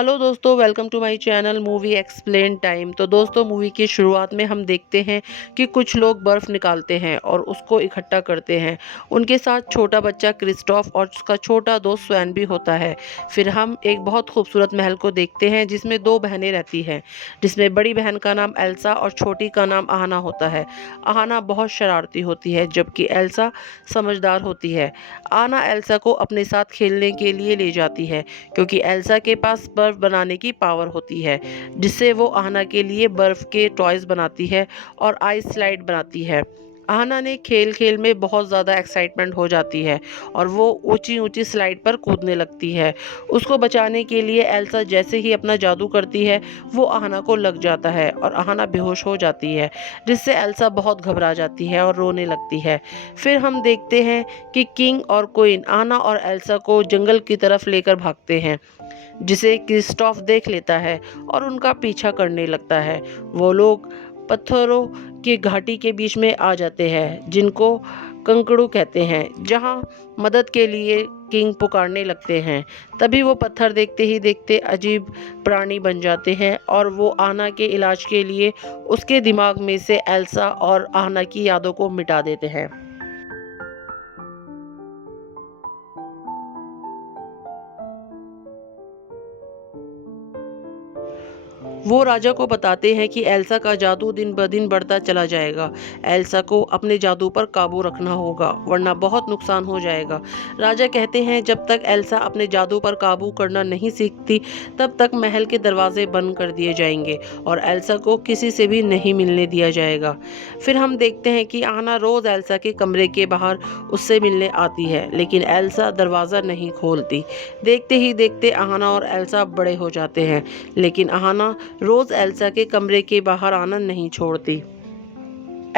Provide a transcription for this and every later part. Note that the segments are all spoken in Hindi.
हेलो दोस्तों, welcome to my channel movie explain time. तो दोस्तों, मूवी की शुरुआत में हम देखते हैं कि कुछ लोग बर्फ़ निकालते हैं और उसको इकट्ठा करते हैं। उनके साथ छोटा बच्चा क्रिस्टोफ और उसका छोटा दोस्त स्वैन भी होता है। फिर हम एक बहुत खूबसूरत महल को देखते हैं जिसमें दो बहनें रहती हैं, जिसमें बड़ी बहन का नाम एल्सा और छोटी का नाम आहाना होता है। आहाना बहुत शरारती होती है जबकि एल्सा समझदार होती है। आहाना एल्सा को अपने साथ खेलने के लिए ले जाती है क्योंकि एल्सा के पास बर्फ बनाने की पावर होती है, जिससे वो आहाना के लिए बर्फ के टॉयज बनाती है और आइस स्लाइड बनाती है। आहाना ने खेल खेल में बहुत ज़्यादा एक्साइटमेंट हो जाती है और वो ऊंची ऊंची स्लाइड पर कूदने लगती है। उसको बचाने के लिए एल्सा जैसे ही अपना जादू करती है, वो आहाना को लग जाता है और आहाना बेहोश हो जाती है, जिससे एल्सा बहुत घबरा जाती है और रोने लगती है। फिर हम देखते हैं कि किंग और क्वीन आहाना और एल्सा को जंगल की तरफ लेकर भागते हैं, जिसे क्रिस्टोफ देख लेता है और उनका पीछा करने लगता है। वो लोग पत्थरों की घाटी के बीच में आ जाते हैं जिनको कंकड़ू कहते हैं, जहां मदद के लिए किंग पुकारने लगते हैं। तभी वो पत्थर देखते ही देखते अजीब प्राणी बन जाते हैं और वो आना के इलाज के लिए उसके दिमाग में से एल्सा और आना की यादों को मिटा देते हैं। वो राजा को बताते हैं कि एल्सा का जादू दिन ब दिन बढ़ता चला जाएगा। एल्सा को अपने जादू पर काबू रखना होगा, वरना बहुत नुकसान हो जाएगा। राजा कहते हैं जब तक एल्सा अपने जादू पर काबू करना नहीं सीखती, तब तक महल के दरवाजे बंद कर दिए जाएंगे और एल्सा को किसी से भी नहीं मिलने दिया जाएगा। फिर हम देखते हैं कि आना रोज एल्सा के कमरे के बाहर उससे मिलने आती है, लेकिन एल्सा दरवाज़ा नहीं खोलती। देखते ही देखते आहाना और एल्सा बड़े हो जाते हैं, लेकिन आहाना रोज एल्सा के कमरे के बाहर आना नहीं छोड़ती।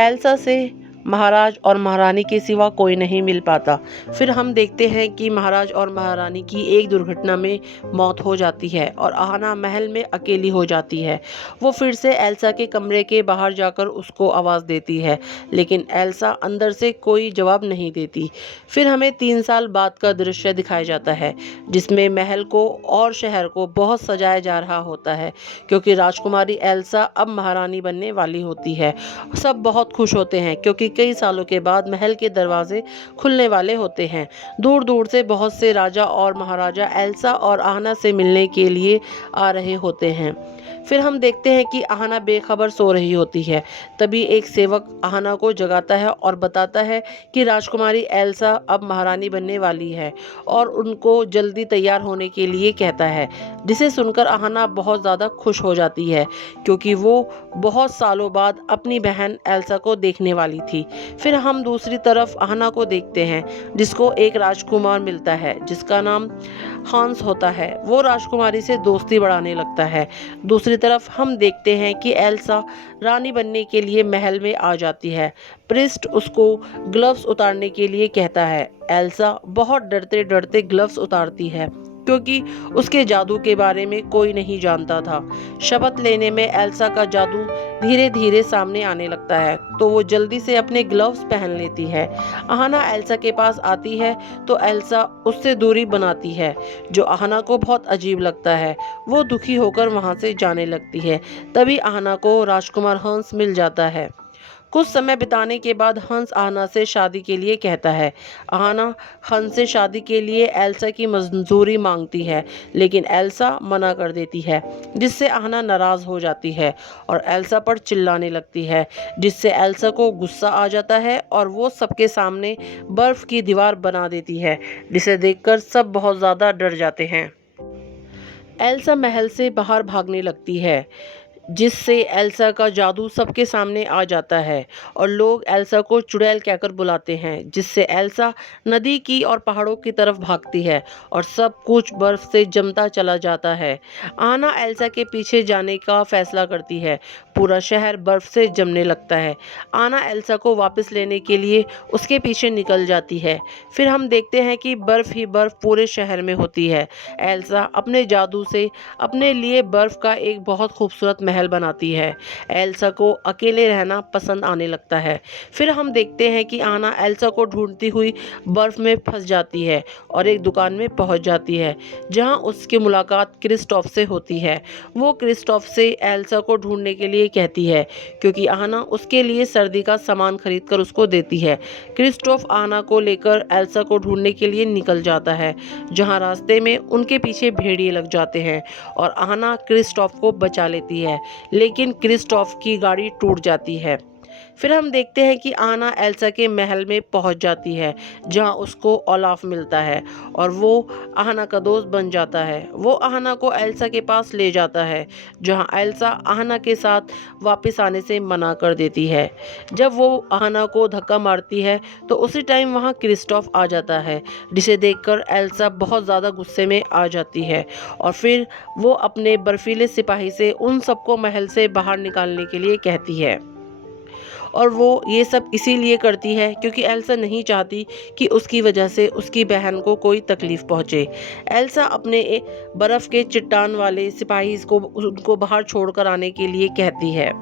एल्सा से महाराज और महारानी के सिवा कोई नहीं मिल पाता। फिर हम देखते हैं कि महाराज और महारानी की एक दुर्घटना में मौत हो जाती है और आहाना महल में अकेली हो जाती है। वो फिर से एल्सा के कमरे के बाहर जाकर उसको आवाज़ देती है, लेकिन एल्सा अंदर से कोई जवाब नहीं देती। फिर हमें 3 साल बाद का दृश्य दिखाया जाता है, जिसमें महल को और शहर को बहुत सजाया जा रहा होता है, क्योंकि राजकुमारी एल्सा अब महारानी बनने वाली होती है। सब बहुत खुश होते हैं क्योंकि कई सालों के बाद महल के दरवाजे खुलने वाले होते हैं। दूर दूर से बहुत से राजा और महाराजा एल्सा और आहाना से मिलने के लिए आ रहे होते हैं। फिर हम देखते हैं कि आहाना बेखबर सो रही होती है। तभी एक सेवक आहाना को जगाता है और बताता है कि राजकुमारी एल्सा अब महारानी बनने वाली है और उनको जल्दी तैयार होने के लिए कहता है, जिसे सुनकर आहाना बहुत ज़्यादा खुश हो जाती है क्योंकि वो बहुत सालों बाद अपनी बहन एल्सा को देखने वाली थी। फिर हम दूसरी तरफ आहाना को देखते हैं, जिसको एक राजकुमार मिलता है जिसका नाम हंस होता है। वो राजकुमारी से दोस्ती बढ़ाने लगता है। दूसरी तरफ हम देखते हैं कि एल्सा रानी बनने के लिए महल में आ जाती है। प्रिस्ट उसको ग्लव्स उतारने के लिए कहता है। एल्सा बहुत डरते डरते ग्लव्स उतारती है क्योंकि उसके जादू के बारे में कोई नहीं जानता था। शपथ लेने में एल्सा का जादू धीरे धीरे सामने आने लगता है, तो वो जल्दी से अपने ग्लव्स पहन लेती है। आहाना एल्सा के पास आती है तो एल्सा उससे दूरी बनाती है, जो आहाना को बहुत अजीब लगता है। वो दुखी होकर वहां से जाने लगती है। तभी आहाना को राजकुमार हंस मिल जाता है। कुछ समय बिताने के बाद हंस आहाना से शादी के लिए कहता है। आहाना हंस से शादी के लिए एल्सा की मंजूरी मांगती है, लेकिन एल्सा मना कर देती है, जिससे आहाना नाराज हो जाती है और एल्सा पर चिल्लाने लगती है, जिससे एल्सा को गुस्सा आ जाता है और वो सबके सामने बर्फ की दीवार बना देती है, जिसे देखकर सब बहुत ज़्यादा डर जाते हैं। एल्सा महल से बाहर भागने लगती है, जिससे एल्सा का जादू सबके सामने आ जाता है और लोग एल्सा को चुड़ैल कहकर बुलाते हैं, जिससे एल्सा नदी की और पहाड़ों की तरफ भागती है और सब कुछ बर्फ से जमता चला जाता है। आना एल्सा के पीछे जाने का फैसला करती है। पूरा शहर बर्फ से जमने लगता है। आना एल्सा को वापस लेने के लिए उसके पीछे निकल जाती है। फिर हम देखते हैं कि बर्फ ही बर्फ पूरे शहर में होती है। एल्सा अपने जादू से अपने लिए बर्फ का एक बहुत खूबसूरत महल बनाती है। एल्सा को अकेले रहना पसंद आने लगता है। फिर हम देखते हैं कि आना एल्सा को ढूंढती हुई बर्फ में फंस जाती है और एक दुकान में पहुंच जाती है, जहां उसकी मुलाकात क्रिस्टोफ से होती है। वो क्रिस्टोफ से एल्सा को ढूंढने के लिए कहती है, क्योंकि आना उसके लिए सर्दी का सामान खरीद कर उसको देती है। क्रिस्टोफ आना को लेकर एल्सा को ढूंढने के लिए निकल जाता है, जहां रास्ते में उनके पीछे भेड़िए लग जाते हैं और आना क्रिस्टोफ को बचा लेती है, लेकिन क्रिस्टोफ की गाड़ी टूट जाती है। फिर हम देखते हैं कि आना एल्सा के महल में पहुंच जाती है, जहां उसको ओलाफ मिलता है और वो आना का दोस्त बन जाता है। वो आना को एल्सा के पास ले जाता है, जहां एल्सा आना के साथ वापस आने से मना कर देती है। जब वो आना को धक्का मारती है तो उसी टाइम वहां क्रिस्टोफ आ जाता है, जिसे देखकर एल्सा बहुत ज़्यादा गुस्से में आ जाती है और फिर वो अपने बर्फीले सिपाही से उन सबको महल से बाहर निकालने के लिए कहती है। और वो ये सब इसीलिए करती है क्योंकि एल्सा नहीं चाहती कि उसकी वजह से उसकी बहन को कोई तकलीफ़ पहुँचे। एल्सा अपने बर्फ़ के चट्टान वाले सिपाही को उनको बाहर छोड़कर आने के लिए कहती है,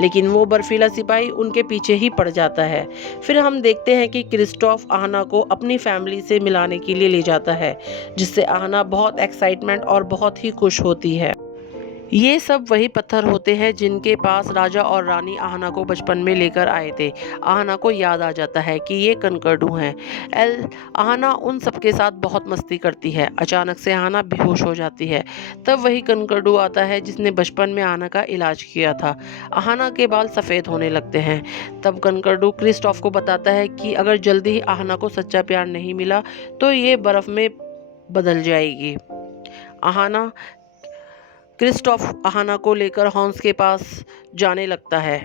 लेकिन वो बर्फीला सिपाही उनके पीछे ही पड़ जाता है। फिर हम देखते हैं कि क्रिस्टोफ आना को अपनी फैमिली से मिलाने के लिए ले जाता है, जिससे आना बहुत एक्साइटमेंट और बहुत ही खुश होती है। ये सब वही पत्थर होते हैं जिनके पास राजा और रानी आहना को बचपन में लेकर आए थे। आहना को याद आ जाता है कि ये कनकड़ू हैं। आहना उन सबके साथ बहुत मस्ती करती है। अचानक से आहना बेहोश हो जाती है। तब वही कनकड़ू आता है जिसने बचपन में आहना का इलाज किया था। आहना के बाल सफ़ेद होने लगते हैं। तब कनकड़ू क्रिस्टोफ को बताता है कि अगर जल्दी ही आहना को सच्चा प्यार नहीं मिला तो ये बर्फ़ में बदल जाएगी। आहना क्रिस्टोफ आहना को लेकर हॉन्स के पास जाने लगता है,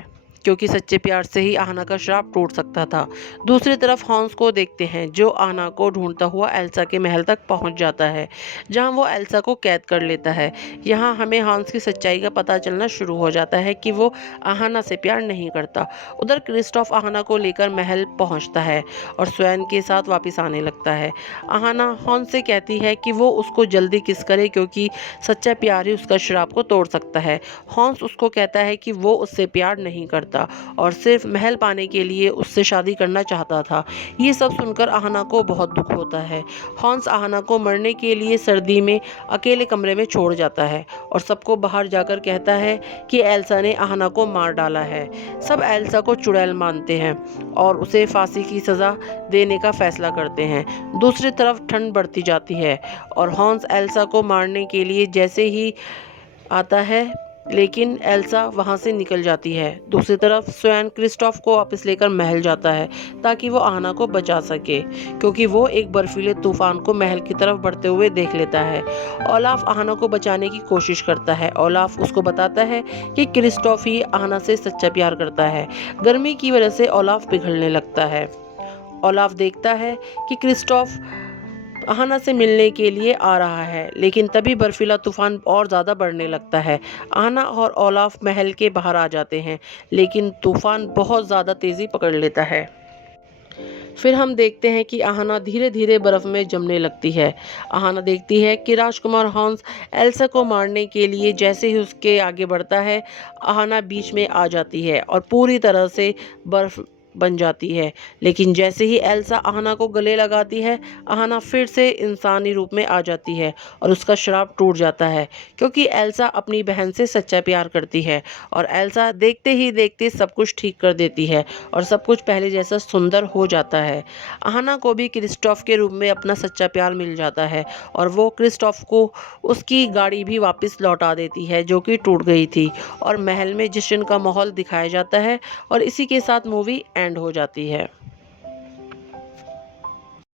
क्योंकि सच्चे प्यार से ही आहना का श्राप टूट सकता था। दूसरी तरफ हॉन्स को देखते हैं, जो आहना को ढूंढता हुआ एल्सा के महल तक पहुंच जाता है, जहां वो एल्सा को कैद कर लेता है। यहां हमें हॉन्स की सच्चाई का पता चलना शुरू हो जाता है कि वो आहना से प्यार नहीं करता। उधर क्रिस्टोफ आहना को लेकर महल पहुंचता है और स्वयं के साथ वापस आने लगता है। आहना हॉन्स से कहती है कि वो उसको जल्दी किस करे, क्योंकि सच्चा प्यार ही उसका श्राप को तोड़ सकता है। हॉन्स उसको कहता है कि वो उससे प्यार नहीं करता और सिर्फ महल पाने के लिए उससे शादी करना चाहता था। ये सब सुनकर आहना को बहुत दुख होता है। हॉन्स आहना को मरने के लिए सर्दी में अकेले कमरे में छोड़ जाता है और सबको बाहर जाकर कहता है कि एल्सा ने आहना को मार डाला है। सब एल्सा को चुड़ैल मानते हैं और उसे फांसी की सज़ा देने का फैसला करते हैं। दूसरी तरफ ठंड बढ़ती जाती है और हॉन्स एल्सा को मारने के लिए जैसे ही आता है, लेकिन एल्सा वहां से निकल जाती है। दूसरी तरफ स्वयं क्रिस्टोफ को वापस लेकर महल जाता है ताकि वो आहना को बचा सके, क्योंकि वो एक बर्फीले तूफान को महल की तरफ बढ़ते हुए देख लेता है। ओलाफ आहना को बचाने की कोशिश करता है। ओलाफ उसको बताता है कि क्रिस्टोफ ही आहना से सच्चा प्यार करता है। गर्मी की वजह से ओलाफ पिघलने लगता है। ओलाफ देखता है कि क्रिस्टोफ आहना से मिलने के लिए आ रहा है, लेकिन तभी बर्फीला तूफान और ज़्यादा बढ़ने लगता है। आहना और ओलाफ महल के बाहर आ जाते हैं, लेकिन तूफान बहुत ज़्यादा तेज़ी पकड़ लेता है। फिर हम देखते हैं कि आहना धीरे धीरे बर्फ़ में जमने लगती है। आहना देखती है कि राजकुमार हॉन्स एल्सा को मारने के लिए जैसे ही उसके आगे बढ़ता है, आहना बीच में आ जाती है और पूरी तरह से बर्फ़ बन जाती है। लेकिन जैसे ही एल्सा आहना को गले लगाती है, आहना फिर से इंसानी रूप में आ जाती है और उसका श्राप टूट जाता है, क्योंकि एल्सा अपनी बहन से सच्चा प्यार करती है और एल्सा देखते ही देखते सब कुछ ठीक कर देती है और सब कुछ पहले जैसा सुंदर हो जाता है। आहना को भी क्रिस्टोफ के रूप में अपना सच्चा प्यार मिल जाता है और वो क्रिस्टोफ को उसकी गाड़ी भी वापस लौटा देती है, जो कि टूट गई थी, और महल में जश्न का माहौल दिखाया जाता है और इसी के साथ मूवी एंड हो जाती है।